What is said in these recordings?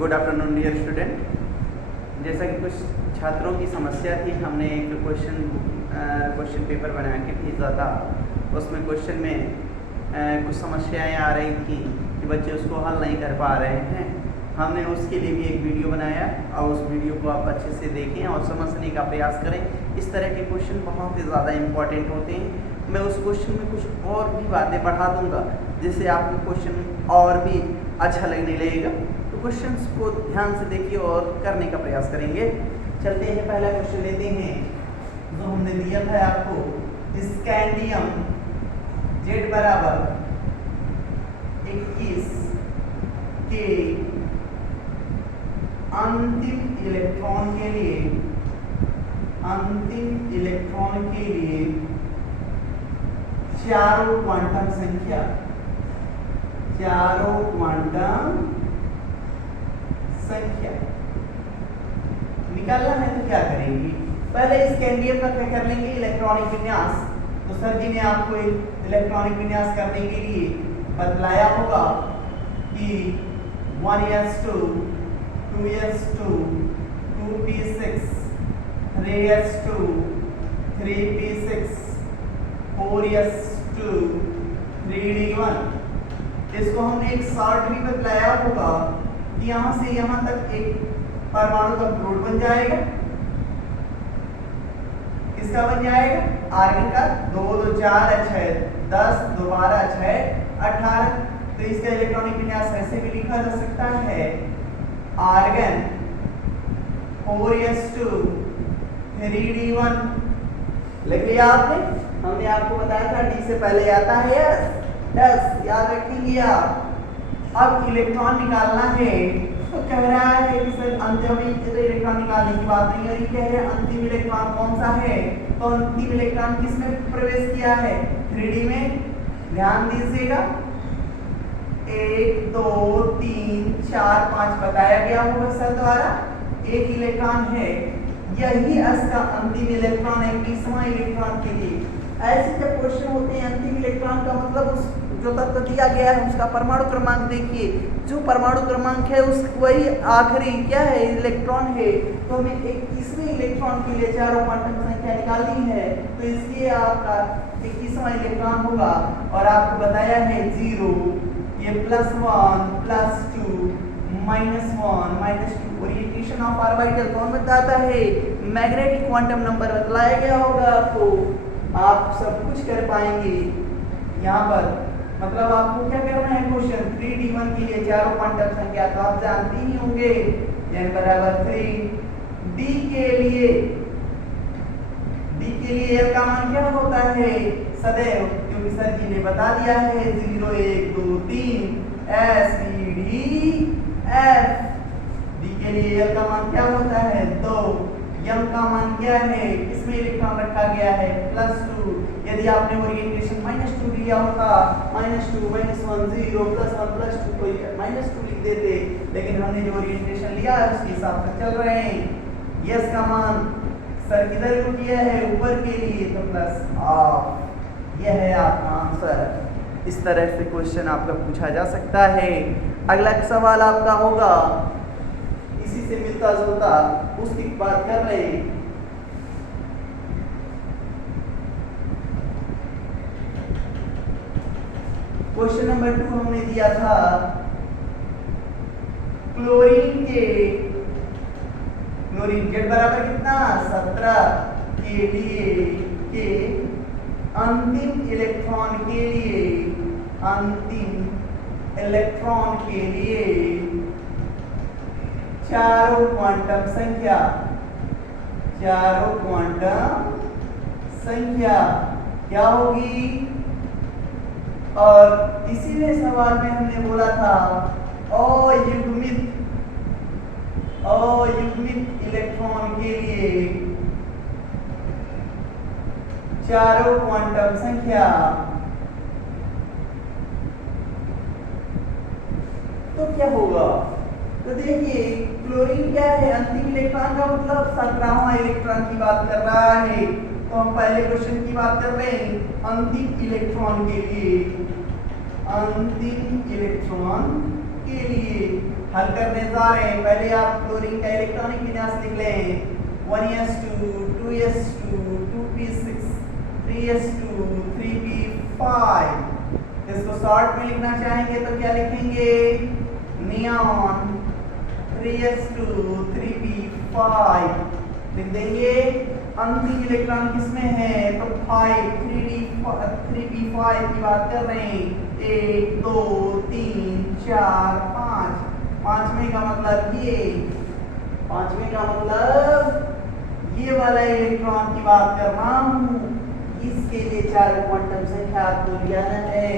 Good afternoon dear student. जैसा कि कुछ छात्रों की समस्या थी, हमने एक क्वेश्चन पेपर बना के भेजा था। उसमें क्वेश्चन में कुछ समस्याएं आ रही थी कि बच्चे उसको हल नहीं कर पा रहे हैं। हमने उसके लिए भी एक वीडियो बनाया और उस वीडियो को आप अच्छे से देखें और समझने का प्रयास करें। इस तरह के क्वेश्चन बहुत ही ज़्यादा इम्पॉर्टेंट होते हैं। मैं उस क्वेश्चन में कुछ और भी बातें बढ़ा दूंगा जिससे आपको क्वेश्चन और भी अच्छा लगने लगेगा। तो क्वेश्चंस को ध्यान से देखिए और करने का प्रयास करेंगे। चलते हैं, पहला क्वेश्चन लेते हैं जो हमने दिया था आपको। स्कैंडियम Z बराबर 21 के अंतिम इलेक्ट्रॉन के लिए चारों क्वांटम संख्या निकालना है। तो क्या करेंगे, पहले स्कैंडियम का क्या कर लेंगे, इलेक्ट्रॉनिक विन्यास। तो सर जी ने आपको इलेक्ट्रॉनिक विन्यास करने के लिए बतलाया होगा कि 1s2 2s2 2p6 3s2 3p6 4s2 3d1। इसको हमने एक शॉर्ट भी बतलाया होगा कि यहाँ से यहाँ तक एक परमाणु का क्लोड बन जाएगा। किसका बन जाएगा, आर्गन का। 2 2 4 6 10 2 12 6 18। तो इसका इलेक्ट्रॉनिक विन्यास ऐसे भी लिखा जा सकता है, आर्गन 4s2 3d1। लिख लिया आपने। हमने आपको बताया था डी से पहले आता है S, याद रखेंगे आप। अब इलेक्ट्रॉन निकालना है तो कह रहा है कि सर अंतिम इलेक्ट्रॉन निकालने की बात नहीं हो रही, कह रहे हैं अंतिम इलेक्ट्रॉन कौन सा है। तो अंतिम इलेक्ट्रॉन किस में प्रवेश किया है, 3D में। ध्यान दीजिएगा, 1 2 3 4 5 बताया गया होगा सर द्वारा। एक इलेक्ट्रॉन है, यही इसका अंतिम इलेक्ट्रॉन है 21वां इलेक्ट्रॉन के लिए। ऐसे जब क्वेश्चन होते हैं अंतिम इलेक्ट्रॉन का मतलब उस जो तत्व दिया गया है उसका परमाणु क्रमांक देखिए। जो परमाणु क्रमांक है उस वही आखिरी क्या है, इलेक्ट्रॉन है। तो हमें 21वें इलेक्ट्रॉन के लिए चारों क्वांटम संख्या निकालनी है। तो इसलिए आपका 21वां इलेक्ट्रॉन होगा और आपको बताया है 0, ये +1 +2 -1 -2। ओरिएंटेशन ऑफ ऑर्बिटल कौन बताता है, मैग्नेटिक क्वांटम नंबर बतलाया गया होगा आपको। आप सब कुछ कर पाएंगे यहाँ पर। मतलब आपको क्या करना है, क्वेश्चन 3d1 के लिए चारों क्वांटम संख्या तो आप जानते ही होंगे, n बराबर 3। d के लिए l का मान क्या होता है सदैव, क्योंकि सर जी ने बता दिया है 0 1 2 3 S P D F। d के लिए l का मान क्या होता है 2। m का मान क्या है, किसमें इलेक्ट्रॉन रखा गया है, +2। यदि आपने ओरिएंटेशन -2 दिया होता, -2 -1 0 +1 +2 तो -2 लिख देते, लेकिन हमने जो ओरिएंटेशन लिया है उसके हिसाब से चल रहे हैं। यस का मान सर किधर को किया है, ऊपर के लिए, तो +12। यह है आपका आंसर। इस तरह से क्वेश्चन आपका पूछा जा सकता है। अगला सवाल आपका होगा इसी से मिलता जुलता, उसकी बात कर रहे हैं। क्वेश्चन नंबर 2 हमने दिया था क्लोरीन Z बराबर कितना 17 के लिए के अंतिम इलेक्ट्रॉन के लिए चारों क्वांटम संख्या क्या होगी। और इसीलिए सवाल में हमने बोला था अयुग्मित इलेक्ट्रॉन के लिए चारों क्वांटम संख्या। तो क्या होगा, तो देखिए क्लोरीन क्या है, अंतिम इलेक्ट्रॉन का मतलब 17वां इलेक्ट्रॉन की बात कर रहा है। तो हम पहले क्वेश्चन की बात कर रहे हैं अंतिम इलेक्ट्रॉन के लिए। अंतिम इलेक्ट्रॉन के लिए हल करने जा रहे हैं। पहले आप क्लोरीन का इलेक्ट्रॉनिक विन्यास लिख लें 1s2 2s2 2p6 3s2 3p5। इसको शॉर्ट में लिखना चाहेंगे तो क्या लिखेंगे नियॉन 3s2 3p5 लिख देंगे। अंतिम इलेक्ट्रॉन किसमें है तो 3p5 की बात कर रहे हैं। 1 2 3 4 5 पांचवें का मतलब ये, पांचवें का मतलब ये वाला इलेक्ट्रॉन की बात कर रहा हूँ। इसके लिए 4 क्वांटम संख्या आपको लियाना है।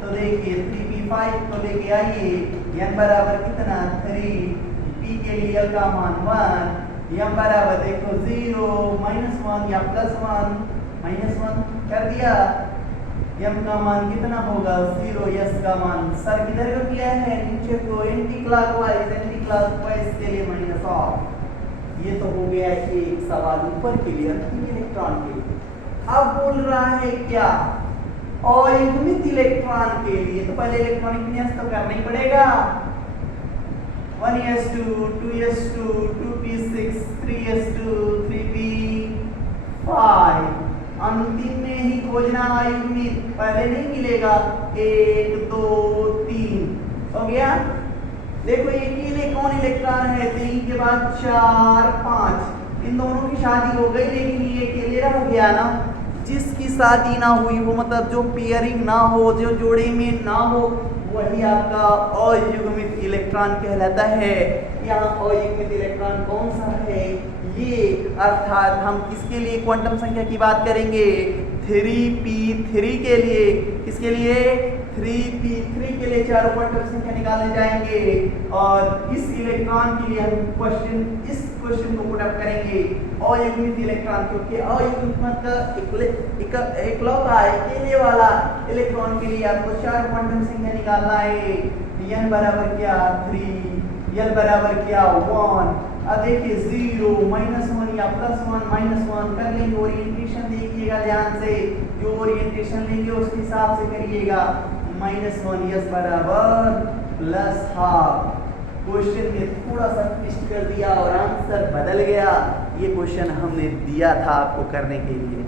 तो देखिए 3p5 को लेके आइए। n बराबर कितना 3, p के लिए l का मान 1, m बराबर देखो 0 -1 या +1 -1 कर दिया। m का मान कितना होगा 0, s का मान सर किधर को किया है नीचे को एंटी क्लॉकवाइज के लिए -ऑफ। ये तो हो गया एक सवाल ऊपर के लिए अंतिम इलेक्ट्रॉन के लिए। अब बोल रहा है क्या अयुग्मित इलेक्ट्रॉन के लिए। तो पहले इलेक्ट्रॉनिक विन्यास तो करना ही पड़ेगा। 1s2 2s2 2p6 3s2 3p5 अंतिम में ही खोजना अयुग्मित, पहले नहीं मिलेगा 1 2 3 हो गया। देखो ये अकेले कौन इलेक्ट्रॉन है 3 के बाद 4 5 इन दोनों की शादी हो गई लेकिन ये अकेले रह गया ना। जिसकी शादी ना हुई वो मतलब जो पेयरिंग ना हो, जो जोड़े में ना हो, वही आपका अयुग्मित इलेक्ट्रॉन कहलाता है। यहाँ अयुग्मित इलेक्ट्रॉन कौन सा है ये, अर्थात हम किसके लिए क्वांटम संख्या की बात करेंगे 3p3 के लिए। किसके लिए 3p3 के लिए चारों क्वांटम संख्या निकालने जाएंगे और इस इलेक्ट्रॉन के लिए हम इस क्वेश्चन को पुट अप करेंगे अयुग्मित इलेक्ट्रॉन, क्योंकि अयुग्मित का इकलौता अकेले वाला इलेक्ट्रॉन के लिए आपको 4 क्वांटम संख्या निकालना है। n बराबर क्या 3, l बराबर क्या 1। अब देखिए 0 -1 या +1 -1 कर लेंगे। ओरिएंटेशन देखिएगा ध्यान से, जो ओरिएंटेशन लेंगे उसके हिसाब से करिएगा। -1 s बराबर +½ क्वेश्चन में थोड़ा सा ट्विस्ट कर दिया और आंसर बदल गया। ये क्वेश्चन हमने दिया था आपको करने के लिए।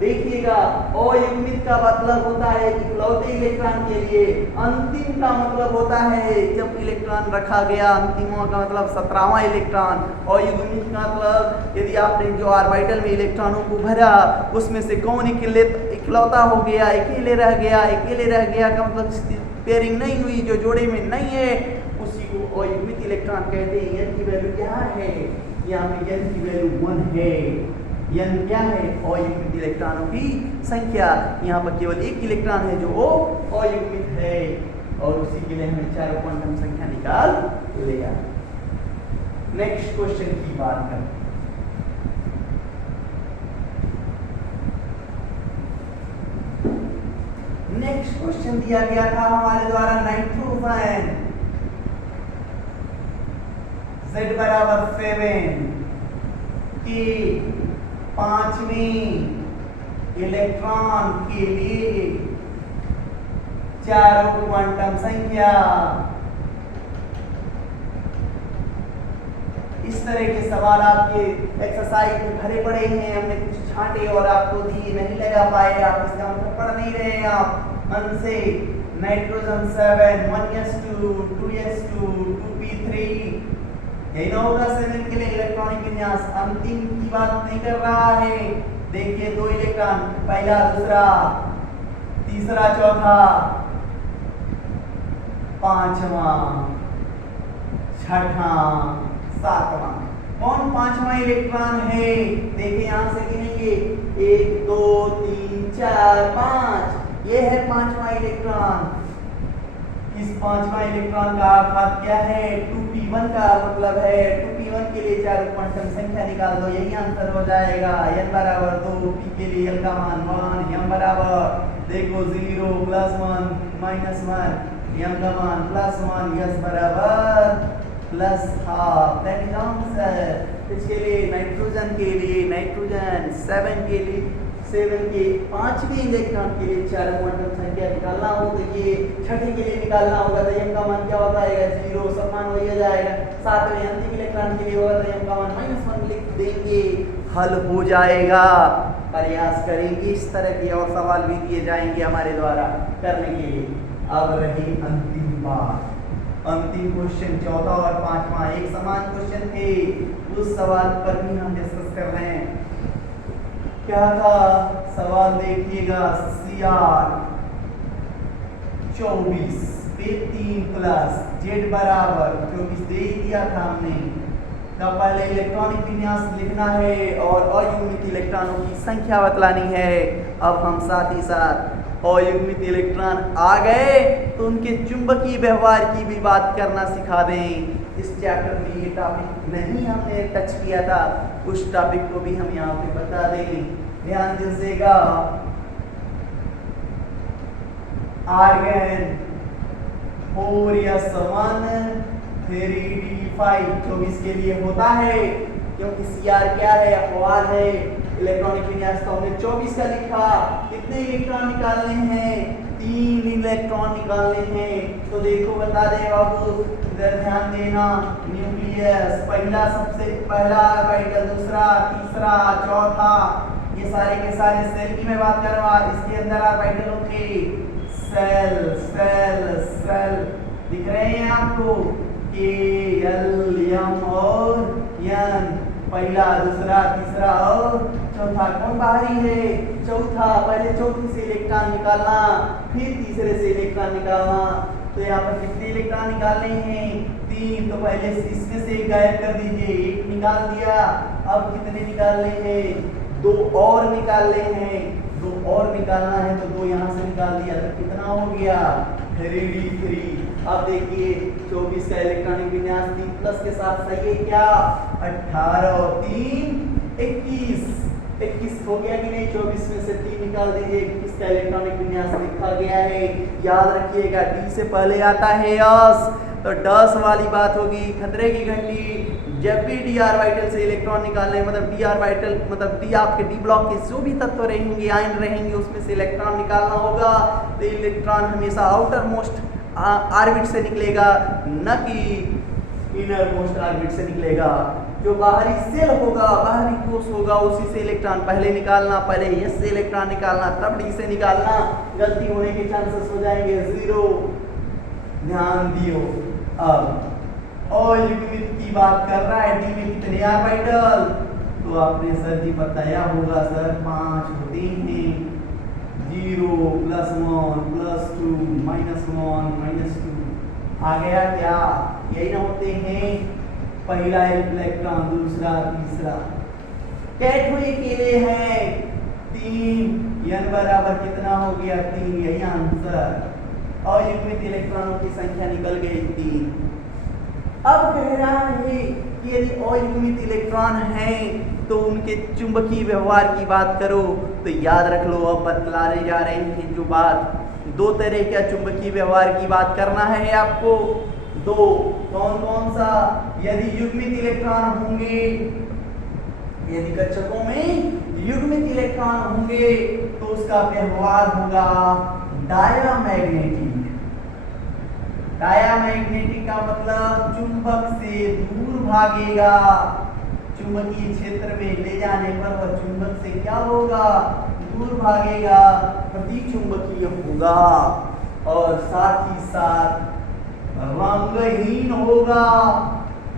देखिएगा अयुग्मित का मतलब होता है इकलौते इलेक्ट्रॉन के लिए, अंतिम का मतलब होता है जब इलेक्ट्रॉन रखा गया, अंतिम का मतलब 17वां इलेक्ट्रॉन। अयुग्मित का मतलब यदि आपने जो ऑर्बिटल में इलेक्ट्रॉनों को भरा उसमें से कौन इकलौता हो गया, अकेले रह गया का मतलब पेयरिंग नहीं हुई, जो जोड़े में नहीं है, उसी को अयुग्मित इलेक्ट्रॉन कहते हैं। n की वैल्यू क्या है, यहाँ पे n की वैल्यू 1 है। n क्या है अयुग्मित इलेक्ट्रॉनों की संख्या। यहाँ पर केवल एक इलेक्ट्रॉन है जो अयुग्मित है और उसी के लिए हमें 4 क्वांटम संख्या निकाल लिया। नेक्स्ट क्वेश्चन की बात करें। नेक्स्ट क्वेश्चन दिया गया था हमारे द्वारा नाइट्रोजन Z बराबर 7 के 5वें इलेक्ट्रॉन के लिए 4 क्वांटम संख्या। इस तरह के सवाल आपके एक्सरसाइज में भरे पड़े हैं, हमने कुछ छांटे और आपको दिए, नहीं लगा पाए आप, इसका मतलब पढ़ नहीं रहे आप मन से। नाइट्रोजन 7 1s2 2s2 2p3 यही ना होगा 7 के लिए इलेक्ट्रॉनिक विन्यास। अंतिम की बात नहीं कर रहा है। देखिए 2 इलेक्ट्रॉन, पहला दूसरा तीसरा चौथा 5वां 6वां 7वां। कौन 5वां इलेक्ट्रॉन है, देखिए यहां से गिनेंगे 1 2 3 4 5, ये है 5वां इलेक्ट्रॉन। इस 5वां इलेक्ट्रॉन का अर्थात क्या है 2p1 का मतलब है 2p1 के लिए 4 क्वांटम संख्या निकाल दो, यही आंसर हो जाएगा। n बराबर 2, p के लिए l का मान 1, m बराबर देखो 0 +1 -1, m का मान +1, s बराबर +½ दैट इज आंसर। इसके लिए नाइट्रोजन के लिए नाइट्रोजन 7 के लिए 7 के 5वें इलेक्ट्रॉन के लिए 4 क्वांटम संख्या निकालना हो तो ये छठे के लिए निकालना होगा तो m का मान क्या हो जाएगा 0 सम्मान हो जाएगा। 7वें अंतिम इलेक्ट्रॉन के लिए होगा तो m का मान -1 लिख देंगे, हल हो जाएगा। प्रयास करेंगे, इस तरह के और सवाल भी दिए जाएंगे हमारे द्वारा करने के लिए। अब रही अंतिम बात, अंतिम क्वेश्चन, चौथा और पांचवा एक समान क्वेश्चन थे, उस सवाल पर भी हम डिस्कस कर रहे हैं। क्या था सवाल देखिएगा, CR 24 पे 3 प्लस Z बराबर 24 दे ही दिया था हमने। तब पहले इलेक्ट्रॉनिक विन्यास लिखना है और अयुग्मित इलेक्ट्रॉनों की संख्या बतलानी है। अब हम साथ ही साथ अयुग्मित इलेक्ट्रॉन आ गए तो उनके चुंबकीय व्यवहार की भी बात करना सिखा दें। इस चैप्टर में ये टॉपिक नहीं हमने टच किया था, उस टॉपिक को भी हम यहाँ पे बता दें, ध्यान दीजिएगा। आर्गन 4s1 3d5 24 के लिए होता है, क्योंकि Cr क्या है, अपवाद है। इलेक्ट्रॉनिक विन्यास तो हमने 24 का लिखा। कितने इलेक्ट्रॉन निकालने हैं, 3 इलेक्ट्रॉन निकालने हैं। तो देखो बता दे बाबू, इधर ध्यान देना। न्यूक्लियस पहला, सबसे पहला ऑर्बिटल, दूसरा, तीसरा, चौथा, ये सारे के सारे सेल की मैं बात कर रहा हूं। इसके अंदर ऑर्बिटल होंगे, सेल सेल सेल दिख रहे हैं आपको, के एल एम और एन, पहला, दूसरा, तीसरा और चौथा। कौन बाहरी है, चौथा। पहले चौथे से इलेक्ट्रॉन निकालना, फिर तीसरे से इलेक्ट्रॉन निकालना। तो यहाँ पर कितने इलेक्ट्रॉन निकालने हैं, 3। तो पहले इसमें से गायब कर दीजिए, 1 निकाल दिया। अब कितने निकालने हैं, 2 और निकालने हैं, 2 और निकालना है तो 2 यहाँ से निकाल दिया तो कितना हो गया 3d3। अब देखिए 24 का इलेक्ट्रॉनिक विन्यास 3 प्लस के साथ सही है क्या, 18 और 3 21। 21 हो गया कि नहीं, 24 में से 3 निकाल दीजिए, 21 का इलेक्ट्रॉनिक विन्यास लिखा गया है। याद रखिएगा डी से पहले आता है यस, तो डस वाली बात होगी, खतरे की घंटी। जब भी डी ऑर्बिटल से इलेक्ट्रॉन निकालने, मतलब डी ऑर्बिटल मतलब डी आपके डी ब्लॉक के जो भी तत्व रहेंगे, आयन रहेंगे, उसमें से इलेक्ट्रॉन निकालना होगा। तो इलेक्ट्रॉन हमेशा आउटर मोस्ट ऑर्बिट से निकलेगा, न कि इनर मोस्ट ऑर्बिट से निकलेगा। जो बाहरी सेल होगा, बाहरी कोश होगा, उसी से इलेक्ट्रॉन पहले निकालना, पहले एस से इलेक्ट्रॉन निकालना, तब डी से निकालना। गलती होने के चांसेस हो जाएंगे 0, ध्यान दियो। अब अयुग्मित की बात कर रहा है, डी में कितने ऑर्बिटल, तो आपने सर जी बताया होगा सर 5 होते हैं, 0 +1 +2 -1 -2 आ गया क्या, यही ना होते हैं, पहला इलेक्ट्रॉन, दूसरा, तीसरा। कैट हुए अकेले हैं 3, n बराबर कितना हो गया 3, यही आंसर। अयुग्मित इलेक्ट्रॉनों की संख्या निकल गई 3। अब कह रहा है कि यदि अयुग्मित इलेक्ट्रॉन हैं तो उनके चुंबकीय व्यवहार की बात करो, तो याद रख लो, अब बतलाने जा रहे हैं जो बात, 2 तरह का चुंबकीय व्यवहार की बात करना है आपको। 2 कौन कौन सा, यदि युग्मित इलेक्ट्रॉन होंगे, यदि कक्षकों में युग्मित इलेक्ट्रॉन होंगे तो उसका व्यवहार होगा डायामैग्नेटिक। डायामैग्नेटिक का मतलब चुंबक से दूर भागेगा, चुंबकीय क्षेत्र में ले जाने पर वह चुंबक से क्या होगा, दूर भागेगा, प्रतिचुंबकीय होगा, और साथ ही साथ रंगहीन होगा,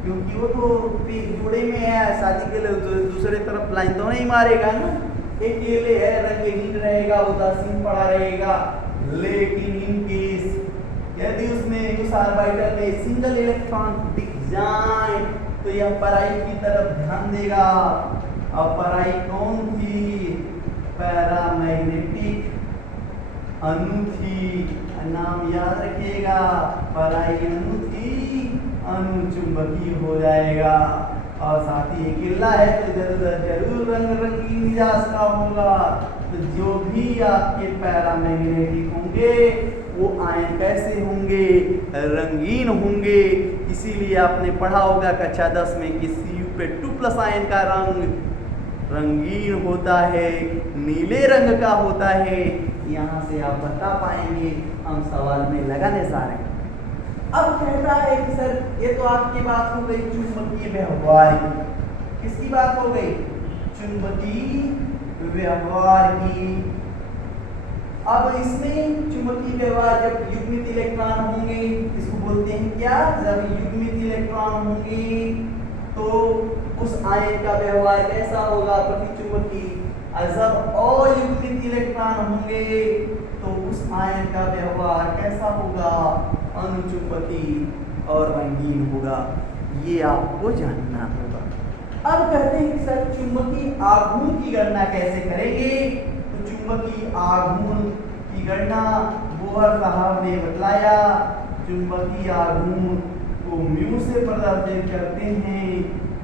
क्योंकि वो तो जोड़े में है, शादी के लिए दूसरे तरफ लाइन तो नहीं मारेगा ना, अकेले है, रंगहीन रहेगा, उदासीन पड़ा रहेगा। लेकिन इन केस यदि उसमें उस ऑर्बिटल में सिंगल इलेक्ट्रॉन दिख जाए तो यह पराई की तरफ ध्यान देगा। अब पराई कौन थी, पैरामैग्नेटिक अणु थी, नाम याद रखिएगा, पराई अणु थी, अणु चुंबकीय हो जाएगा। और साथ ही अकेला है तो जरूर रंगीन मिजाज का होगा। तो जो भी आपके पैरामैग्नेटिक होंगे वो आयन कैसे होंगे, रंगीन होंगे। इसीलिए आपने पढ़ा होगा कक्षा 10 में कि Cu पे 2+ आयन का रंग रंगीन होता है, नीले रंग का होता है। यहाँ से आप बता पाएंगे, हम सवाल में लगाने जा रहे हैं। अब कहता है कि सर ये तो आपकी बात हो गई चुंबकीय व्यवहार की। किसकी बात हो गई? चुंबकीय व्यवहार की। अब इसमें चुंबकीय व्यवहार जब युग्मित इलेक्ट्रॉन होंगे, इसको बोलते हैं क्या? जब युग्मित इलेक्ट्रॉन होंगे तो उस आयन का व्यवहार कैसा होगा? प्रतिचुंबकीय। और जब अयुग्मित इलेक्ट्रॉन होंगे तो उस आयन का व्यवहार कैसा होगा? अनुचुंबकीय और रंगीन होगा। ये आपको जानना होगा। अब कहते हैं कि सर चुंबकीय आघूर्ण की गणना कैसे करेंगे? तो चुंबकीय आघूर्ण की गणना बोहर साहब ने बतलाया। चुंबकीय आघूर्ण को म्यू से प्रदर्शित करते हैं।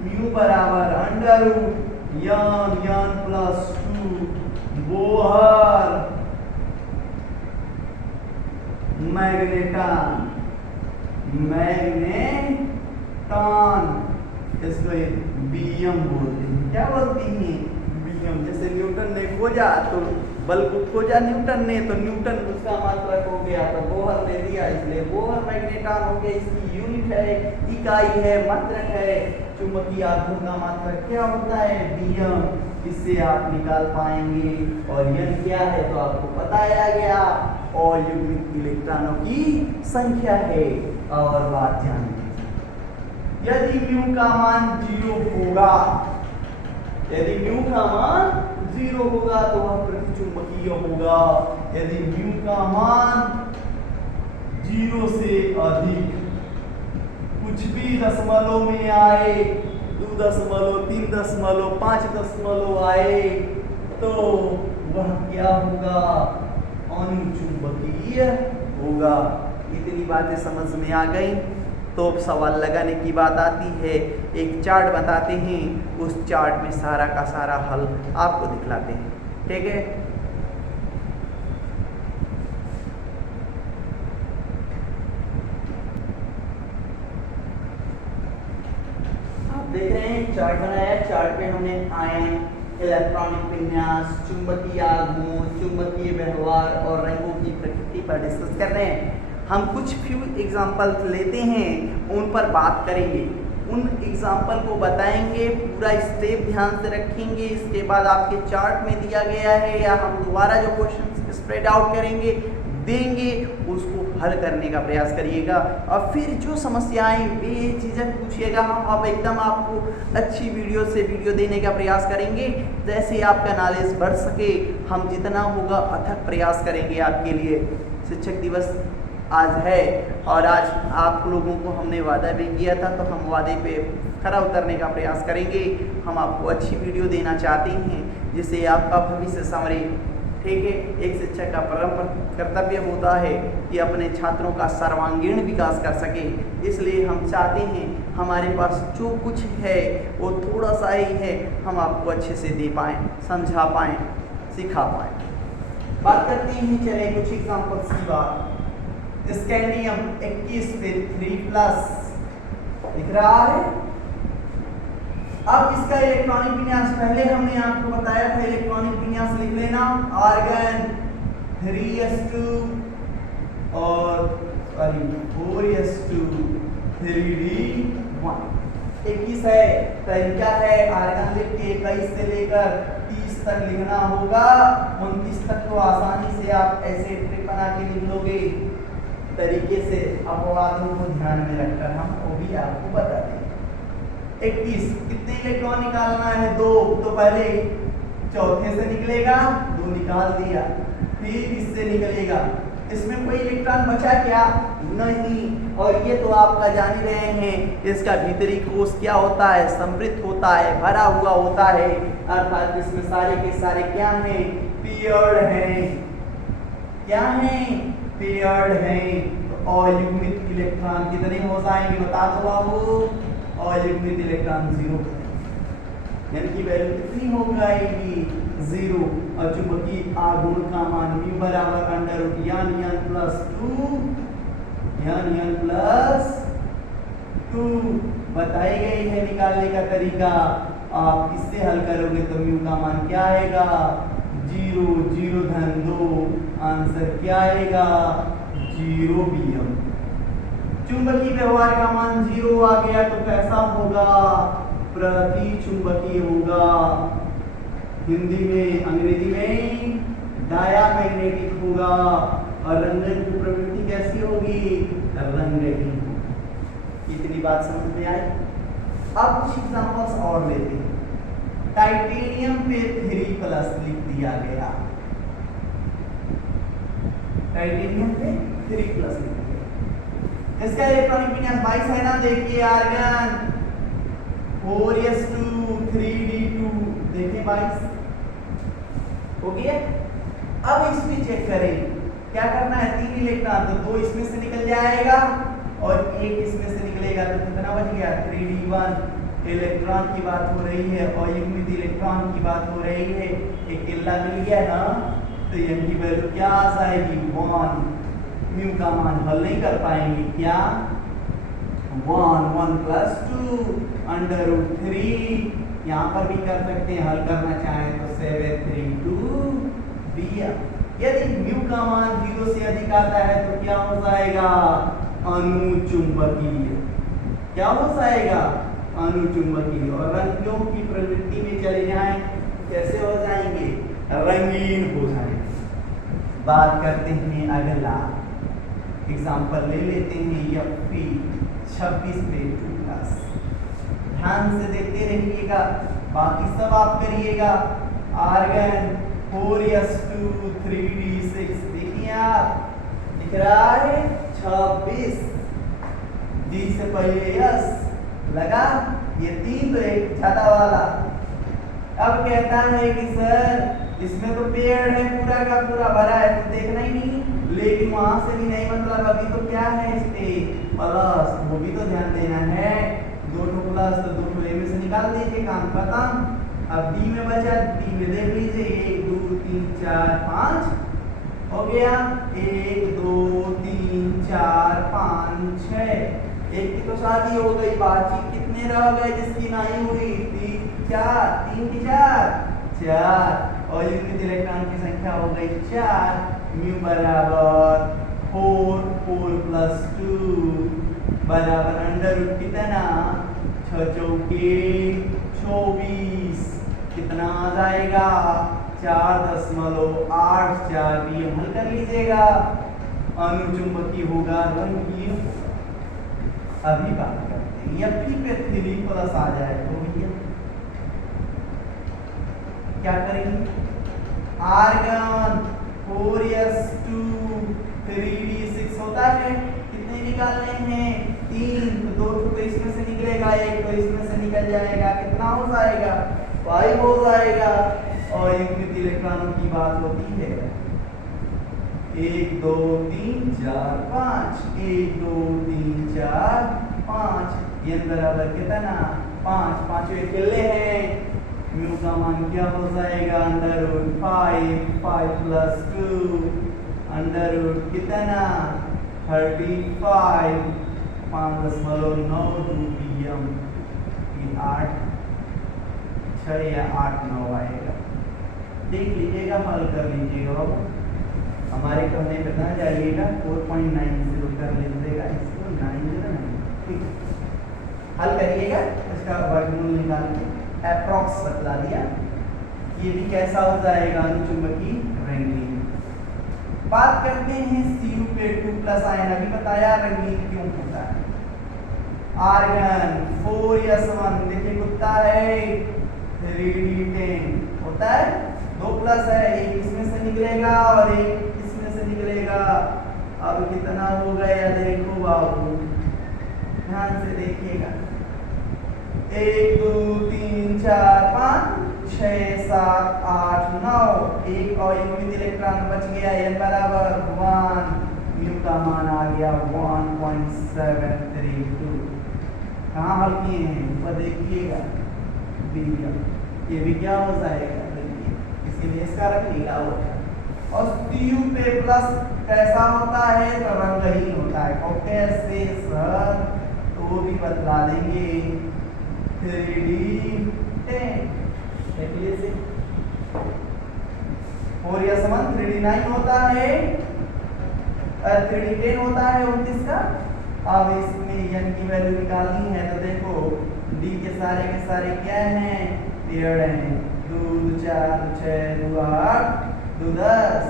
म्यू बराबर under root n plus 2 Bohr magneton. इसको बीएम बोलते हैं। क्या बोलते हैं? बीएम। जैसे न्यूटन ने खोजा तो बल को खोजा न्यूटन ने, तो न्यूटन उसका मात्रक हो गया, तो बोहर ने दिया, इसलिए बोहर मैग्नेटॉन हो गया। इसकी यूनिट है, इकाई है, मात्रक है। चुंबकीय आघूर्ण का मात्रक क्या होता है? बीएम। इससे आप निकाल पाएंगे। और n क्या है तो आपको बताया गया, और युग्मित इलेक्ट्रॉनों की संख्या है। और बात जान लीजिए, यदि म्यू का मान 0 होगा, यदि म्यू का मान 0 होगा तो वह प्रतिचुंबकीय होगा। यदि म्यू का मान 0 से अधिक कुछ भी दशमलव में आए, 2 दशमलव, 3 दशमलव, 5 दशमलव आए, तो वह क्या होगा? अनुचुंबकीय होगा। इतनी बातें समझ में आ गई। तो सवाल लगाने की बात आती है, एक चार्ट बताते हैं, उस चार्ट में सारा का सारा हल आपको दिखलाते हैं। ठीक है? आप देख रहे हैं चार्ट बनाया। चार्ट में हमने आयन, इलेक्ट्रॉनिक विन्यास, चुंबकीय आघूर्ण, चुंबकीय व्यवहार और रंगों की प्रकृति पर डिस्कस कर रहे हैं। हम कुछ फ्यू एग्जाम्पल्स लेते हैं, उन पर बात करेंगे, उन एग्जाम्पल को बताएंगे, पूरा स्टेप ध्यान से रखेंगे। इसके बाद आपके चार्ट में दिया गया है, या हम दोबारा जो क्वेश्चन स्प्रेड आउट करेंगे देंगे, उसको हल करने का प्रयास करिएगा। और फिर जो समस्याएं बेझिझक पूछिएगा, हम अब एकदम आपको अच्छी वीडियो देने का प्रयास करेंगे, जैसे आपका नॉलेज बढ़ सके। हम जितना होगा अथक प्रयास करेंगे आपके लिए। शिक्षक दिवस आज है, और आज आप लोगों को हमने वादा भी किया था, तो हम वादे पे खरा उतरने का प्रयास करेंगे। हम आपको अच्छी वीडियो देना चाहते हैं जिससे आपका भविष्य संवरे। ठीक है? एक शिक्षक का परम कर्तव्य होता है कि अपने छात्रों का सर्वांगीण विकास कर सके। इसलिए हम चाहते हैं हमारे पास जो कुछ है वो थोड़ा सा ही है, हम आपको अच्छे से दे पाएँ, समझा पाएँ, सिखा पाएँ। बात करते हैं, चले कुछ एग्जाम्पल्स की बात। स्कैंडियम 21 पे 3+ दिख रहा है। अब इसका इलेक्ट्रॉनिक विन्यास पहले हमने आपको बताया था, इलेक्ट्रॉनिक विन्यास लिख लेना। आर्गन 3s2 और 4s2 3d1। 21 है, तरीका है आर्गन लिख के 21 से लेकर 30 तक लिखना होगा। 29 तक तो आसानी से आप ऐसे ट्रिक बना के लिख लोगे तरीके से। अपवादों को ध्यान में रखकर हम वो भी आपको बता देंगे। 21 कितने इलेक्ट्रॉन निकालना है? 2। तो पहले चौथे से निकलेगा, 2 निकाल दिया, फिर इससे निकलेगा। इसमें कोई इलेक्ट्रॉन बचा क्या? नहीं। और ये तो आपका जान ही रहे हैं, इसका भीतरी कोश क्या होता है? समृद्ध होता है, भरा हुआ होता है, अर्थात इसमें सारे के सारे क्या हैं? पेयर्ड हैं। क्या हैं? पेयर्ड हैं। और युग्मित इलेक्ट्रॉन कितने हो जाएंगे बता दो बाबू? और युग्मित इलेक्ट्रॉन 0, यानी कि वैल्यू कितनी हो जाएगी? 0। और चुंबकीय आघूर्ण का मान म्यू बराबर अंडर रूट n प्लस 2 बताई गई है निकालने का तरीका। आप इससे हल करोगे तो म्यू का मान क्या आएगा 0 0 धन 2 आंसर क्या आएगा 0 bm। चुंबकीय व्यवहार का मान 0 आ गया तो कैसा होगा प्रति चुंबकीय होगा, हिंदी में अंग्रेजी में डायामैग्नेटिक होगा। और रंगन की प्रवृत्ति कैसी होगी रंगहीन होगी। इतनी बात समझ में आई। अब कुछ एग्जांपल्स और लेते हैं। टाइटेनियम पे 3+ लिख दिया गया, टाइटेनियम पे 3+ लिख दिया। इसका इलेक्ट्रॉनिक विन्यास 22 है ना, देखिए आर्गन 4s2 3d2 देखिए 22 हो गया। अब इसमें चेक करें क्या करना है, 3 इलेक्ट्रॉन तो 2 इसमें से निकल जाएगा और 1 इसमें से निकलेगा तो कितना बच गया 3d1। इलेक्ट्रॉन की बात हो रही है और युग्मित इलेक्ट्रॉन की बात हो रही है, एक किल्ला मिल गया ना तो m की वैल्यू क्या आ जाएगी 1। म्यू का मान हल नहीं कर पाएंगे, क्या 1 1 + 2 √3। यहाँ पर भी कर सकते हैं, हल करना चाहें तो 7 3 2 bm। यदि म्यू का मान 0 से अधिक आता है तो क्या हो जाएगा अनुचुंबकीय, क्या हो जाएगा अनुचुंबकीय। और रंगों की प्रवृत्ति में चले जाएं कैसे हो जाएंगे रंगीन हो जाएंगे। बात करते हैं अगला एग्जांपल ले लेते हैं Fe 26 पे 2+। ध्यान से देखते रहिएगा, बाकी सब आप करिएगा। आर्गन 4s2 3d6 देखिए आप दिख रहा है 26 डी से पहले यस लगा, ये 3 तो एक ज्यादा वाला। अब कहता है कि सर इसमें तो पेड़ है पूरा का पूरा भरा है तो देखना ही नहीं, लेकिन वहां से भी नहीं मतलब अभी तो क्या है इस पे प्लस, वो भी तो ध्यान देना है। 2 प्लस तो 2 में से निकाल दीजिए, काम खत्म। अब डी में बचा, डी में देख लीजिए 1 2 3 4 5 हो गया, 1 2 3 4 5 6। एक की तो शादी हो गई, बाकी कितने रह गए जिसकी नहीं हुई 3 4 3 की 4 और युग्मित इलेक्ट्रॉन की संख्या हो गई 4। म्यू बराबर 4 4 + 2 बराबर √ कितना 6 चौके 24 कितना आ जाएगा 4.84 bm। हल कर लीजिएगा, अनुचुंबकीय होगा रंगीन। अभी बात करते हैं Fe पे 3+ आ जाए तो भैया क्या करेंगे। आर्गन 4s2 3d6 होता है, कितने निकालने हैं 3 तो 2 तो इसमें से निकलेगा, 1 तो इसमें से निकल जाएगा, कितना हो जाएगा 5 हो जाएगा। और युग्मित इलेक्ट्रॉनों की बात होती है 1 2 3 4 5 1 2 3 4 5 n बराबर कितना 5 पांचवें किले हैं। म्यू का मान क्या हो जाएगा √5 5 + 2 √ कितना 35 5.92 bm। 8 6 या 8 9 आएगा, देख लीजिएगा, हल कर लीजिएगा। हमारे कहने पे ना जाइएगा, 4.90 कर लीजिएगा इसको 909 ठीक। हल करिएगा, इसका वर्गमूल निकाल के अप्रॉक्स बतला दिया। ये भी कैसा हो जाएगा अनुचुंबकीय रंगीन। बात करते हैं Cu पे 2+ आयन, अभी बताया रंगीन क्यों होता है। आर्गन 4s1 देखिए कुत्ता है 3d10 होता है, 2+ है, एक इसमें से निकलेगा और एक इसमें से निकलेगा। अब कितना हो गया देखो बाबू, ध्यान से देखिएगा 1 2 3 4 5 6 7 8 9 एक और युग्मित इलेक्ट्रॉन बच गया n बराबर 1। म्यू का मान आ गया 1.732। कहाँ हल किए हैं ऊपर देखिएगा, ये भी क्या हो जाएगा इसके लिए इसका रंग नीला होता है। और Cu पे प्लस कैसा होता है तो रंगहीन होता है। और कैसे सर, तो वो भी बतला देंगे 3D 10 देख लीजिए। और यह समान 3D 9 होता है, 3D 10 होता है 29 का। अब इसमें n की वैल्यू निकालनी है तो देखो d के सारे क्या हैं, पेयर्ड हैं। 2 2 4 2 6 2 8 2 10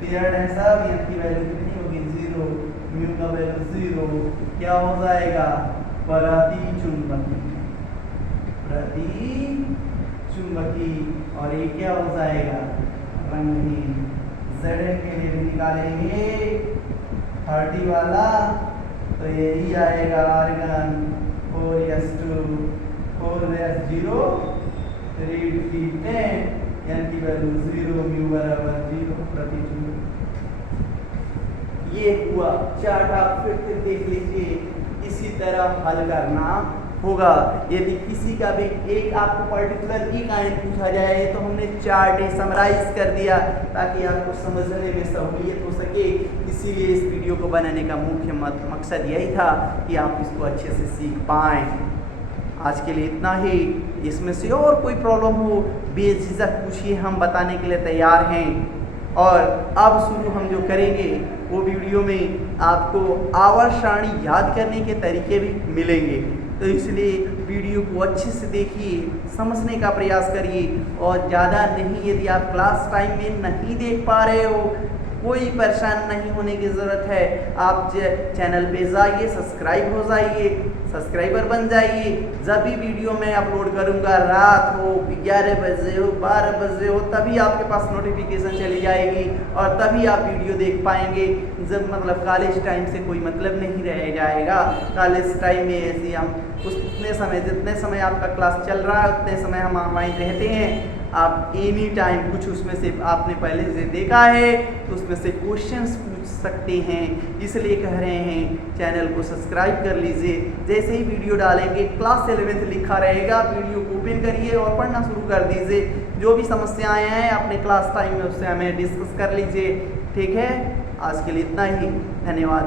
पेयर्ड है सब। n की वैल्यू कितनी होगी 0, म्यू का वैल्यू 0, क्या हो जाएगा प्रतिचुंबकी, प्रतिचुंबकी। और ये क्या हो जाएगा रंगहीन। Zn के लिए भी निकालेंगे 30 वाला तो यही आएगा argon 4s2 4s0 3d 10 n की वैल्यू 0, म्यू बराबर 0 प्रतिचुंबक। ये हुआ चार्ट, आप फिर से देख लीजिए। इसी तरह हल करना होगा। यदि किसी का भी एक आपको पर्टिकुलर इकाइन पूछा जाए तो हमने चार्ट समराइज कर दिया ताकि आपको समझने में सहूलियत हो सके। इसीलिए इस वीडियो को बनाने का मुख्य मकसद यही था कि आप इसको अच्छे से सीख पाएँ। आज के लिए इतना ही। इसमें से और कोई प्रॉब्लम हो बेझिझक पूछिए, हम बताने के लिए तैयार हैं। और अब शुरू हम जो करेंगे वो वीडियो में आपको आवर्त सारणी याद करने के तरीके भी मिलेंगे। तो इसलिए वीडियो को अच्छे से देखिए, समझने का प्रयास करिए। और ज़्यादा नहीं, यदि आप क्लास टाइम में नहीं देख पा रहे हो कोई परेशान नहीं होने की ज़रूरत है। आप चैनल पे जाइए, सब्सक्राइब हो जाइए, सब्सक्राइबर बन जाइए। जब भी वीडियो मैं अपलोड करूंगा, रात हो 11 बजे हो 12 बजे हो, तभी आपके पास नोटिफिकेशन चली जाएगी और तभी आप वीडियो देख पाएंगे। जब मतलब कॉलेज टाइम से कोई मतलब नहीं रह जाएगा। कॉलेज टाइम में ऐसे हम उतने समय, जितने समय आपका क्लास चल रहा है उतने समय हम ऑनलाइन रहते हैं। आप एनी टाइम कुछ उसमें से आपने पहले से देखा है तो उसमें से क्वेश्चंस पूछ सकते हैं। इसलिए कह रहे हैं चैनल को सब्सक्राइब कर लीजिए। जैसे ही वीडियो डालेंगे क्लास 11th लिखा रहेगा, वीडियो को ओपन करिए और पढ़ना शुरू कर दीजिए। जो भी समस्याएं हैं अपने क्लास टाइम में उससे हमें डिस्कस कर लीजिए। ठीक है, आज के लिए इतना ही। धन्यवाद।